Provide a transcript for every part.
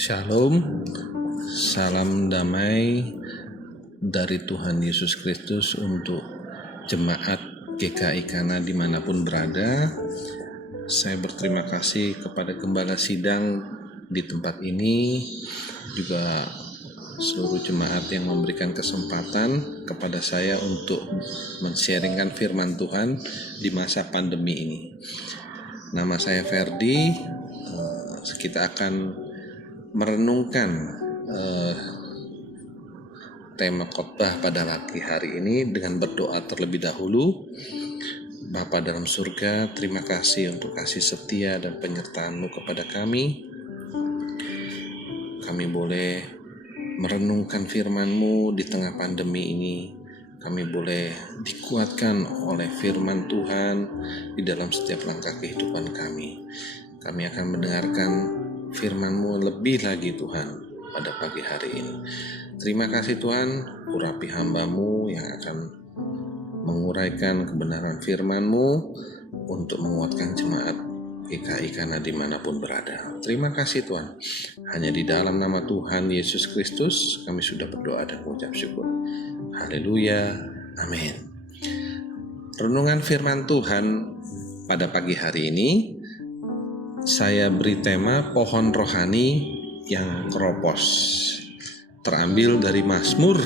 Shalom, salam damai dari Tuhan Yesus Kristus untuk jemaat GKI Kana dimanapun berada. Saya berterima kasih kepada Gembala Sidang di tempat ini, juga seluruh jemaat yang memberikan kesempatan kepada saya untuk men-sharingkan firman Tuhan di masa pandemi ini. Nama saya Ferdi. Kita akan merenungkan tema khotbah pada pagi hari ini dengan berdoa terlebih dahulu. Bapa dalam surga, terima kasih untuk kasih setia dan penyertaan-Mu kepada kami. Kami boleh merenungkan firman-Mu di tengah pandemi ini. Kami boleh dikuatkan oleh firman Tuhan di dalam setiap langkah kehidupan kami. Kami akan mendengarkan firman-Mu lebih lagi Tuhan pada pagi hari ini. Terima kasih Tuhan, urapi hamba-Mu yang akan menguraikan kebenaran firman-Mu untuk menguatkan jemaat GKI Kana dimanapun berada. Terima kasih Tuhan. Hanya di dalam nama Tuhan Yesus Kristus kami sudah berdoa dan mengucap syukur. Haleluya, amin. Renungan firman Tuhan pada pagi hari ini saya beri tema pohon rohani yang keropos. Terambil dari Mazmur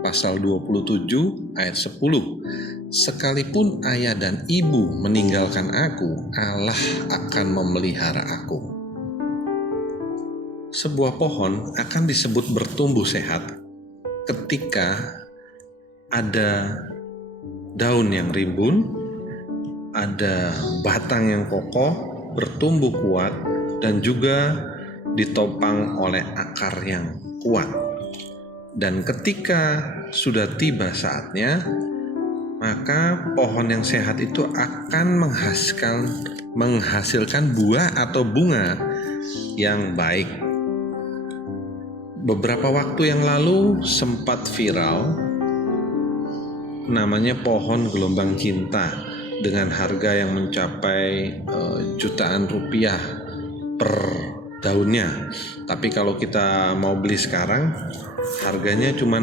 pasal 27 ayat 10. Sekalipun ayah dan ibu meninggalkan aku, Allah akan memelihara aku. Sebuah pohon akan disebut bertumbuh sehat ketika ada daun yang rimbun, ada batang yang kokoh, bertumbuh kuat, dan juga ditopang oleh akar yang kuat. Dan ketika sudah tiba saatnya, maka pohon yang sehat itu akan menghasilkan buah atau bunga yang baik. Beberapa waktu yang lalu sempat viral namanya pohon gelombang cinta dengan harga yang mencapai jutaan rupiah per daunnya. Tapi kalau kita mau beli sekarang, harganya cuma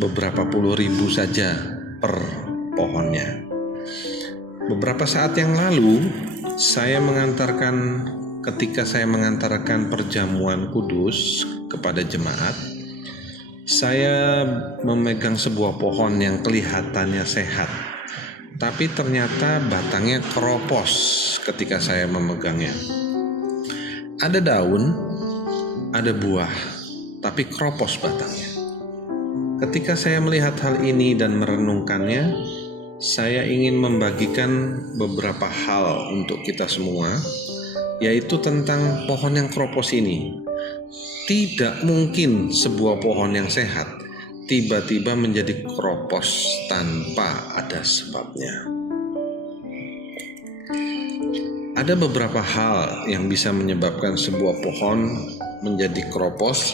beberapa puluh ribu saja per pohonnya. Beberapa saat yang lalu, ketika saya mengantarkan perjamuan kudus kepada jemaat, saya memegang sebuah pohon yang kelihatannya sehat, tapi ternyata batangnya keropos ketika saya memegangnya. Ada daun, ada buah, tapi keropos batangnya. Ketika saya melihat hal ini dan merenungkannya, saya ingin membagikan beberapa hal untuk kita semua, yaitu tentang pohon yang keropos ini. Tidak mungkin sebuah pohon yang sehat tiba-tiba menjadi keropos tanpa ada sebabnya. Ada beberapa hal yang bisa menyebabkan sebuah pohon menjadi keropos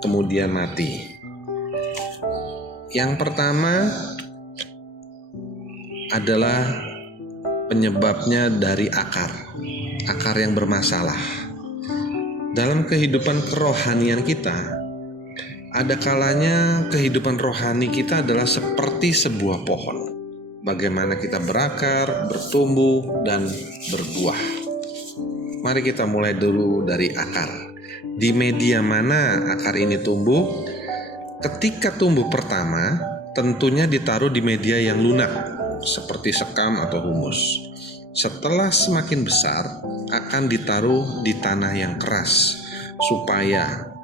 kemudian mati. Yang pertama adalah penyebabnya dari akar yang bermasalah. Dalam kehidupan kerohanian kita, ada kalanya kehidupan rohani kita adalah seperti sebuah pohon. Bagaimana kita berakar, bertumbuh, dan berbuah. Mari kita mulai dulu dari akar. Di media mana akar ini tumbuh? Ketika tumbuh pertama, tentunya ditaruh di media yang lunak, seperti sekam atau humus. Setelah semakin besar, akan ditaruh di tanah yang keras, supaya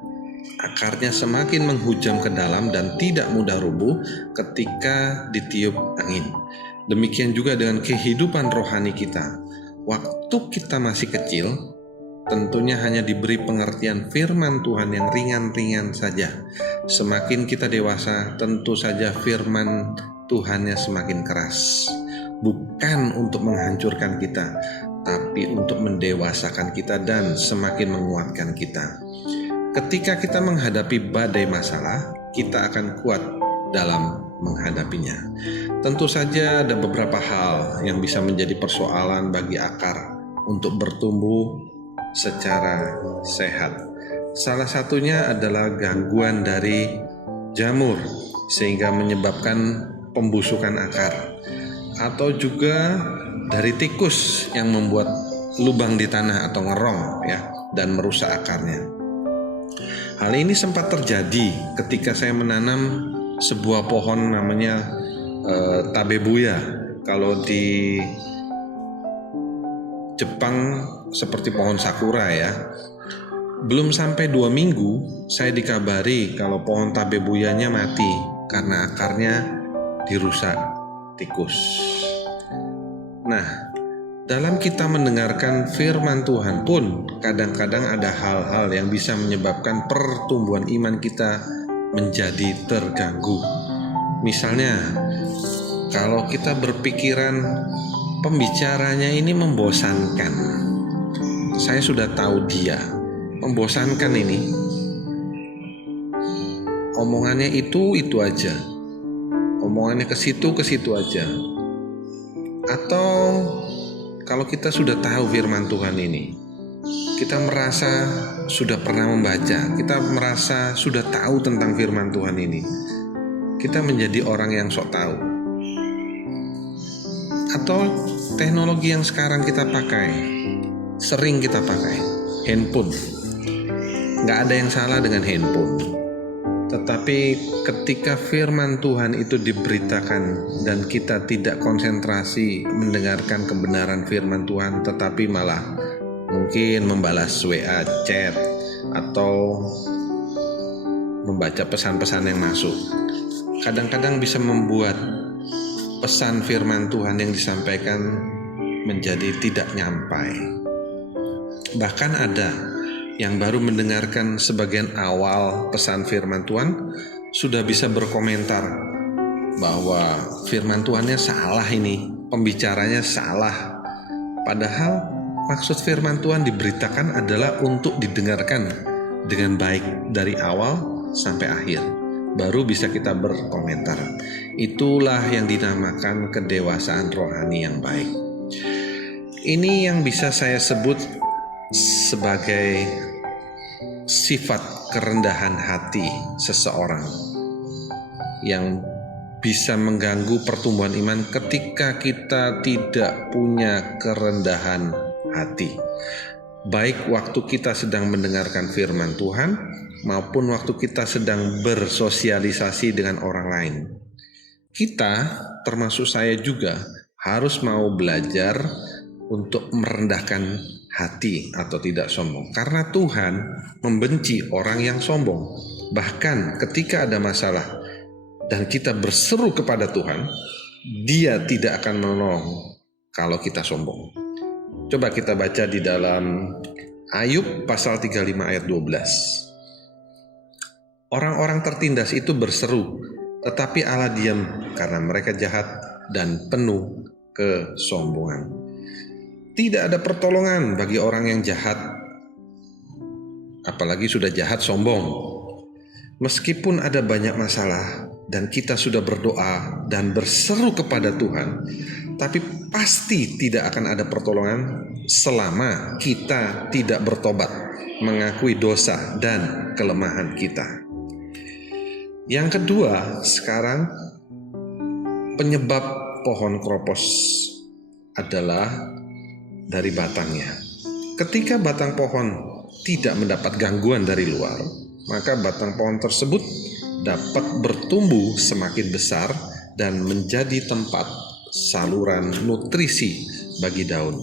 akarnya semakin menghujam ke dalam dan tidak mudah rubuh ketika ditiup angin. Demikian juga dengan kehidupan rohani kita. Waktu kita masih kecil, tentunya hanya diberi pengertian firman Tuhan yang ringan-ringan saja. Semakin kita dewasa, tentu saja firman Tuhannya semakin keras. Bukan untuk menghancurkan kita, tapi untuk mendewasakan kita dan semakin menguatkan kita. Ketika kita menghadapi badai masalah, kita akan kuat dalam menghadapinya. Tentu saja ada beberapa hal yang bisa menjadi persoalan bagi akar untuk bertumbuh secara sehat. Salah satunya adalah gangguan dari jamur sehingga menyebabkan pembusukan akar, atau juga dari tikus yang membuat lubang di tanah atau ngerong ya, dan merusak akarnya. Hal ini sempat terjadi ketika saya menanam sebuah pohon namanya tabebuya. Kalau di Jepang seperti pohon sakura ya. Belum sampai 2 minggu saya dikabari kalau pohon tabebuyanya mati karena akarnya dirusak tikus. Nah, dalam kita mendengarkan firman Tuhan pun kadang-kadang ada hal-hal yang bisa menyebabkan pertumbuhan iman kita menjadi terganggu. Misalnya, kalau kita berpikiran pembicaranya ini membosankan. Saya sudah tahu dia membosankan ini. Omongannya itu aja. Omongannya ke situ aja. Atau kalau kita sudah tahu firman Tuhan ini, kita merasa sudah pernah membaca, kita merasa sudah tahu tentang firman Tuhan ini, kita menjadi orang yang sok tahu. Atau teknologi yang sekarang kita pakai, sering kita pakai, handphone. Nggak ada yang salah dengan handphone. Tetapi ketika firman Tuhan itu diberitakan dan kita tidak konsentrasi mendengarkan kebenaran firman Tuhan, tetapi malah mungkin membalas WA, chat, atau membaca pesan-pesan yang masuk, kadang-kadang bisa membuat pesan firman Tuhan yang disampaikan menjadi tidak nyampai. Bahkan ada yang baru mendengarkan sebagian awal pesan firman Tuhan sudah bisa berkomentar bahwa firman Tuhannya salah ini, pembicaranya salah. Padahal maksud firman Tuhan diberitakan adalah untuk didengarkan dengan baik dari awal sampai akhir. Baru bisa kita berkomentar. Itulah yang dinamakan kedewasaan rohani yang baik. Ini yang bisa saya sebut sebagai sifat kerendahan hati seseorang yang bisa mengganggu pertumbuhan iman ketika kita tidak punya kerendahan hati, baik waktu kita sedang mendengarkan firman Tuhan maupun waktu kita sedang bersosialisasi dengan orang lain. Kita, termasuk saya juga, harus mau belajar untuk merendahkan hati atau tidak sombong, karena Tuhan membenci orang yang sombong. Bahkan ketika ada masalah dan kita berseru kepada Tuhan, Dia tidak akan menolong kalau kita sombong. Coba kita baca di dalam Ayub pasal 35 ayat 12. Orang-orang tertindas itu berseru, tetapi Allah diam karena mereka jahat dan penuh kesombongan. Tidak ada pertolongan bagi orang yang jahat, apalagi sudah jahat sombong. Meskipun ada banyak masalah dan kita sudah berdoa dan berseru kepada Tuhan, tapi pasti tidak akan ada pertolongan selama kita tidak bertobat, mengakui dosa dan kelemahan kita. Yang kedua, sekarang penyebab pohon kropos adalah dari batangnya. Ketika batang pohon tidak mendapat gangguan dari luar, maka batang pohon tersebut dapat bertumbuh semakin besar dan menjadi tempat saluran nutrisi bagi daun.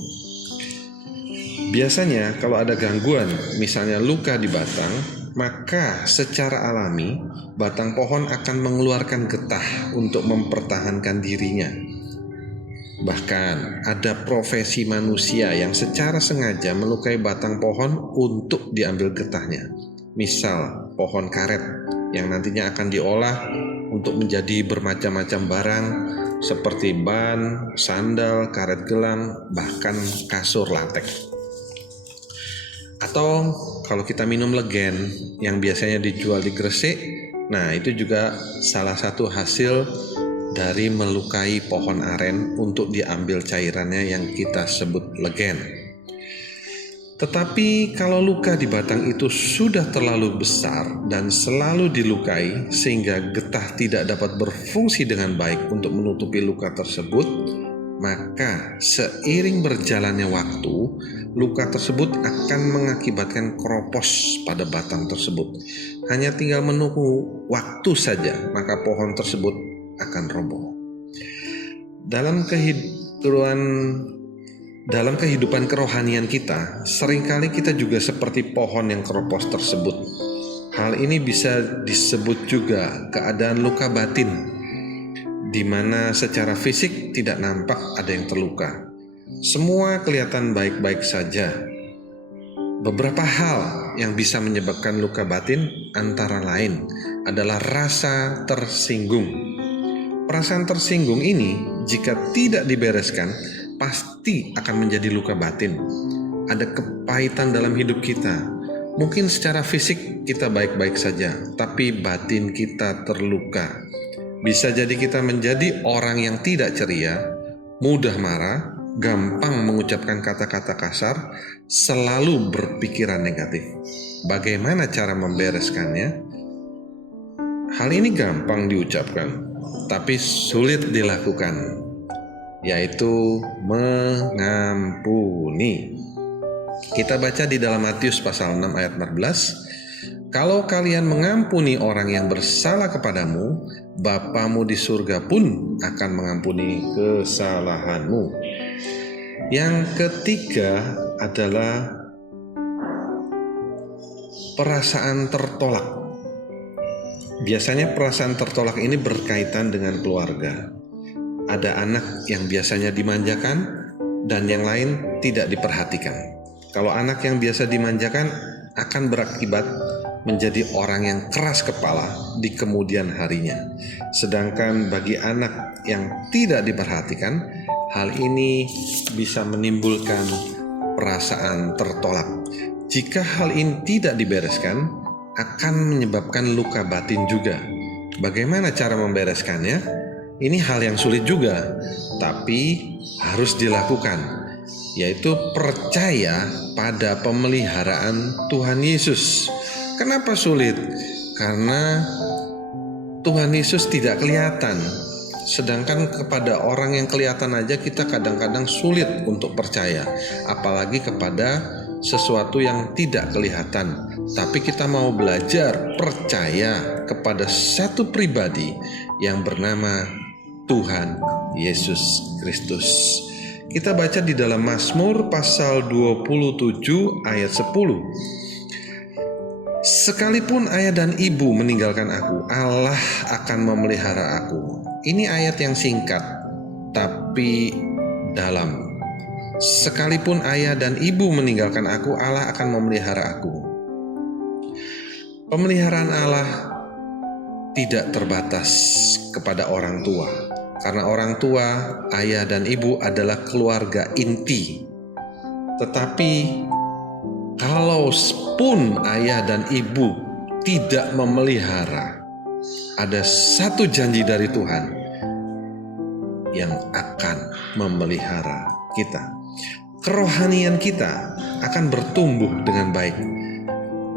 Biasanya kalau ada gangguan, misalnya luka di batang, maka secara alami batang pohon akan mengeluarkan getah untuk mempertahankan dirinya. Bahkan ada profesi manusia yang secara sengaja melukai batang pohon untuk diambil getahnya. Misal pohon karet yang nantinya akan diolah untuk menjadi bermacam-macam barang seperti ban, sandal, karet gelang, bahkan kasur latex. Atau kalau kita minum legen yang biasanya dijual di Gresik, nah itu juga salah satu hasil dari melukai pohon aren untuk diambil cairannya yang kita sebut legen. Tetapi kalau luka di batang itu sudah terlalu besar dan selalu dilukai sehingga getah tidak dapat berfungsi dengan baik untuk menutupi luka tersebut, maka seiring berjalannya waktu, luka tersebut akan mengakibatkan keropos pada batang tersebut. Hanya tinggal menunggu waktu saja, maka pohon tersebut akan roboh. Dalam kehidupan kerohanian kita, seringkali kita juga seperti pohon yang keropos tersebut. Hal ini bisa disebut juga keadaan luka batin, di mana secara fisik tidak nampak ada yang terluka. Semua kelihatan baik-baik saja. Beberapa hal yang bisa menyebabkan luka batin antara lain adalah rasa tersinggung. Perasaan tersinggung ini jika tidak dibereskan pasti akan menjadi luka batin. Ada kepahitan dalam hidup kita. Mungkin secara fisik kita baik-baik saja, tapi batin kita terluka. Bisa jadi kita menjadi orang yang tidak ceria, mudah marah, gampang mengucapkan kata-kata kasar, selalu berpikiran negatif. Bagaimana cara membereskannya? Hal ini gampang diucapkan, tapi sulit dilakukan, yaitu mengampuni. Kita baca di dalam Matius pasal 6 ayat 14, "Kalau kalian mengampuni orang yang bersalah kepadamu, Bapamu di surga pun akan mengampuni kesalahanmu." Yang ketiga adalah perasaan tertolak. Biasanya perasaan tertolak ini berkaitan dengan keluarga. Ada anak yang biasanya dimanjakan dan yang lain tidak diperhatikan. Kalau anak yang biasa dimanjakan akan berakibat menjadi orang yang keras kepala di kemudian harinya. Sedangkan bagi anak yang tidak diperhatikan, hal ini bisa menimbulkan perasaan tertolak. Jika hal ini tidak dibereskan, akan menyebabkan luka batin juga. Bagaimana cara membereskannya? Ini hal yang sulit juga, tapi harus dilakukan, yaitu percaya pada pemeliharaan Tuhan Yesus. Kenapa sulit? Karena Tuhan Yesus tidak kelihatan. Sedangkan kepada orang yang kelihatan aja kita kadang-kadang sulit untuk percaya, apalagi kepada sesuatu yang tidak kelihatan. Tapi kita mau belajar percaya kepada satu pribadi yang bernama Tuhan Yesus Kristus. Kita baca di dalam Mazmur pasal 27 ayat 10. "Sekalipun ayah dan ibu meninggalkan aku, Allah akan memelihara aku." Ini ayat yang singkat tapi dalam. Sekalipun ayah dan ibu meninggalkan aku, Allah akan memelihara aku. Pemeliharaan Allah tidak terbatas kepada orang tua, karena orang tua, ayah dan ibu adalah keluarga inti. Tetapi kalau pun ayah dan ibu tidak memelihara, ada satu janji dari Tuhan yang akan memelihara kita. Kerohanian kita akan bertumbuh dengan baik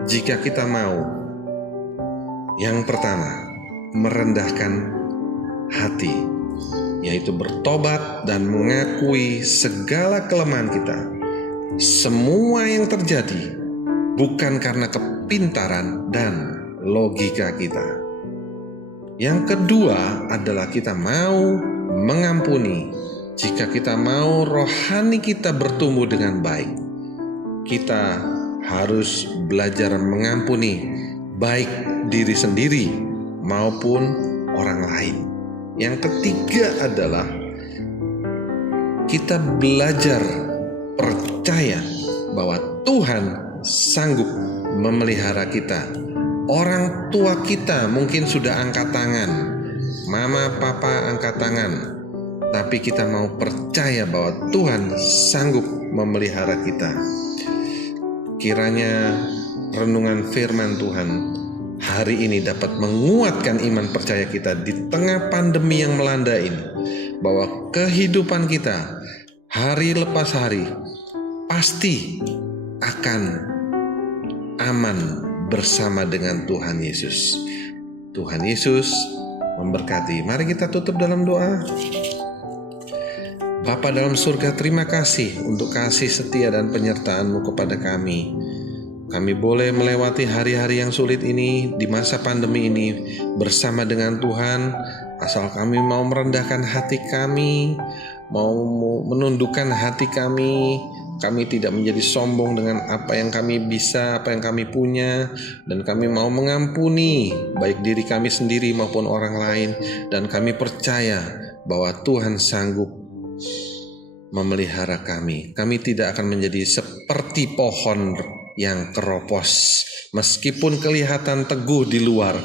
jika kita mau, yang pertama, merendahkan hati, yaitu bertobat dan mengakui segala kelemahan kita. Semua yang terjadi bukan karena kepintaran dan logika kita. Yang kedua adalah kita mau mengampuni. Jika kita mau rohani kita bertumbuh dengan baik, kita harus belajar mengampuni baik diri sendiri maupun orang lain. Yang ketiga adalah kita belajar percaya bahwa Tuhan sanggup memelihara kita. Orang tua kita mungkin sudah angkat tangan, mama papa angkat tangan, tapi kita mau percaya bahwa Tuhan sanggup memelihara kita. Kiranya renungan firman Tuhan hari ini dapat menguatkan iman percaya kita di tengah pandemi yang melanda ini, bahwa kehidupan kita hari lepas hari pasti akan aman bersama dengan Tuhan Yesus. Tuhan Yesus memberkati. Mari kita tutup dalam doa. Bapa dalam surga, terima kasih untuk kasih setia dan penyertaan-Mu kepada kami. Kami boleh melewati hari-hari yang sulit ini di masa pandemi ini bersama dengan Tuhan, asal kami mau merendahkan hati kami, mau menundukkan hati kami. Kami tidak menjadi sombong dengan apa yang kami bisa, apa yang kami punya, dan kami mau mengampuni baik diri kami sendiri maupun orang lain, dan kami percaya bahwa Tuhan sanggup memelihara kami. Kami tidak akan menjadi seperti pohon yang keropos, meskipun kelihatan teguh di luar,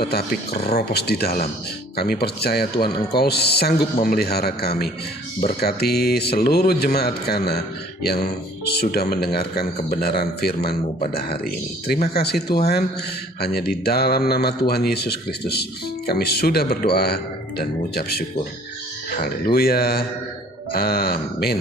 tetapi keropos di dalam. Kami percaya Tuhan, Engkau sanggup memelihara kami. Berkati seluruh jemaat Kana yang sudah mendengarkan kebenaran firman-Mu pada hari ini. Terima kasih Tuhan, hanya di dalam nama Tuhan Yesus Kristus kami sudah berdoa dan mengucap syukur. Haleluya, amin.